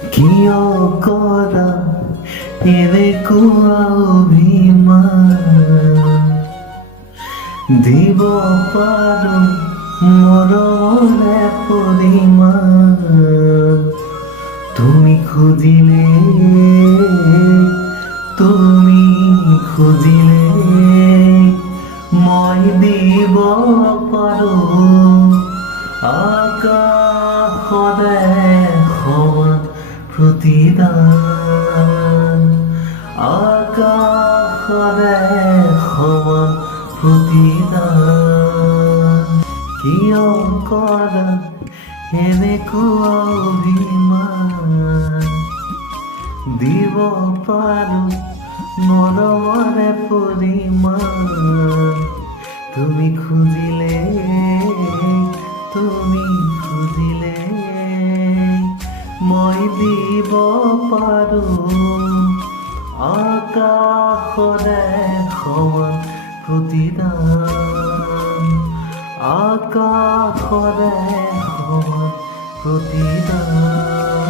কিয় কৰা এনেকুৱা অভিমান দিব পাৰো মৰমৰে পৰিমাণ তুমি খুজিলে মই দিব পাৰো আকাশৰে সমান প্ৰতিদান আকাশৰে সমান প্ৰতিদান কিয় কৰা এনেকুৱা অভিমান দিব পাৰো মৰমৰে পৰিমাণ তুমি খুজিলে মই দিব পাৰো আকাশৰে সমান প্ৰতিদান আকাশৰে সমান প্ৰতিদান